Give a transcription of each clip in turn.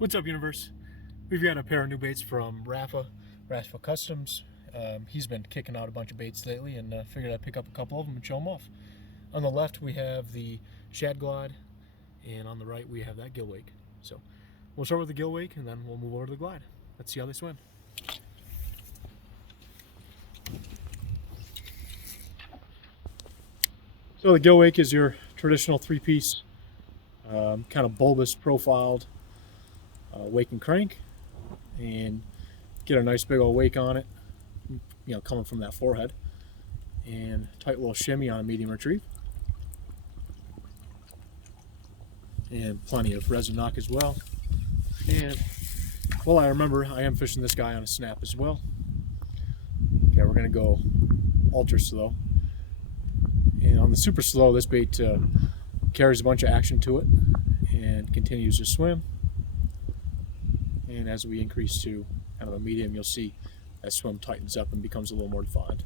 What's up, universe? We've got a pair of new baits from Rafa Customs. He's been kicking out a bunch of baits lately, and figured I'd pick up a couple of them and show them off. On the left we have the Shad Glide, and on the right we have that Gill wake. So we'll start with the Gill wake and then we'll move over to the Glide. Let's see how they swim. So the Gill wake is your traditional three-piece, kind of bulbous profiled wake and crank, and get a nice big old wake on it, you know, coming from that forehead, and tight little shimmy on a medium retrieve, and plenty of resin knock as well. And well, I remember I am fishing this guy on a snap as well. Okay, we're gonna go ultra slow, and on the super slow, this bait carries a bunch of action to it and continues to swim. And as we increase to kind of a medium, you'll see that swim tightens up and becomes a little more defined.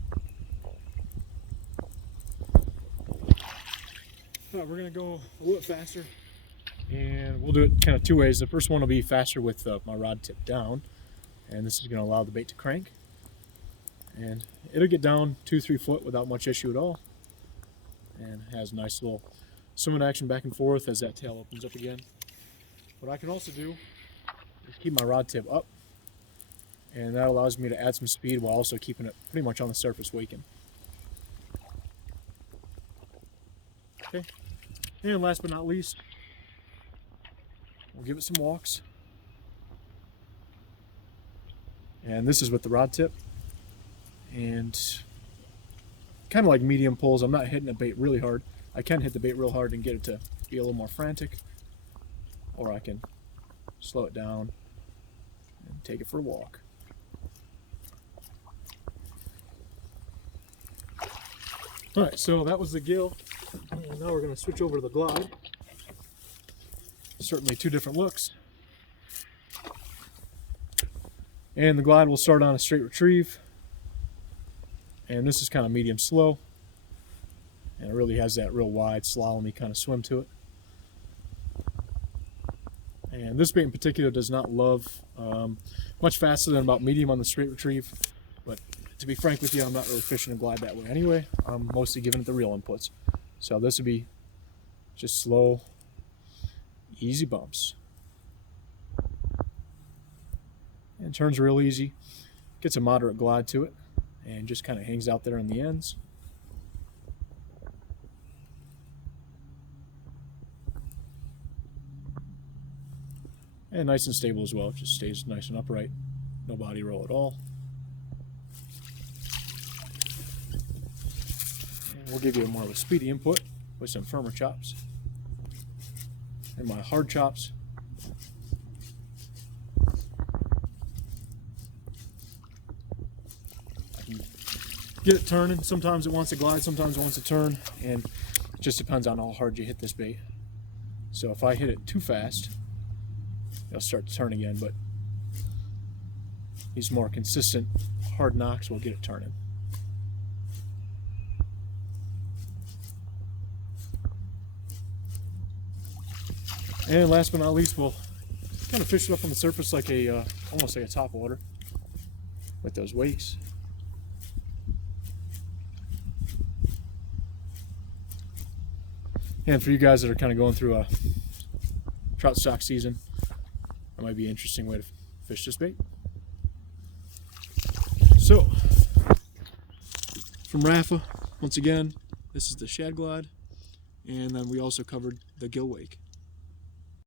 We're going to go a little bit faster, and we'll do it kind of two ways. The first one will be faster with my rod tip down, and this is going to allow the bait to crank. And it'll get down 2-3 foot without much issue at all, and has a nice little swimming action back and forth as that tail opens up again. What I can also do is keep my rod tip up, and that allows me to add some speed while also keeping it pretty much on the surface waking. Okay, and last but not least, we'll give it some walks, and this is with the rod tip, and kind of like medium pulls. I'm not hitting the bait really hard. I can hit the bait real hard and get it to be a little more frantic, or I can slow it down and take it for a walk. Alright, so that was the Gill, and now we're going to switch over to the Glide. Certainly two different looks. And the Glide will start on a straight retrieve, and this is kind of medium slow, and it really has that real wide slalomy kind of swim to it. And this bait in particular does not love much faster than about medium on the straight retrieve, but to be frank with you, I'm not really fishing a Glide that way anyway. I'm mostly giving it the real inputs. So this would be just slow, easy bumps. And turns real easy, gets a moderate glide to it, and just kind of hangs out there on the ends. And nice and stable as well. It just stays nice and upright. No body roll at all. And we'll give you more of a speedy input with some firmer chops. And my hard chops. I can get it turning. Sometimes it wants to glide, sometimes it wants to turn. And it just depends on how hard you hit this bait. So if I hit it too fast, it'll start to turn again, but these more consistent hard knocks will get it turning. And last but not least, we'll kind of fish it up on the surface like a almost like a top water with those wakes. And for you guys that are kind of going through a trout stock season, that might be an interesting way to fish this bait. So, from Rafa, once again, this is the Shad Glide, and then we also covered the Gill wake.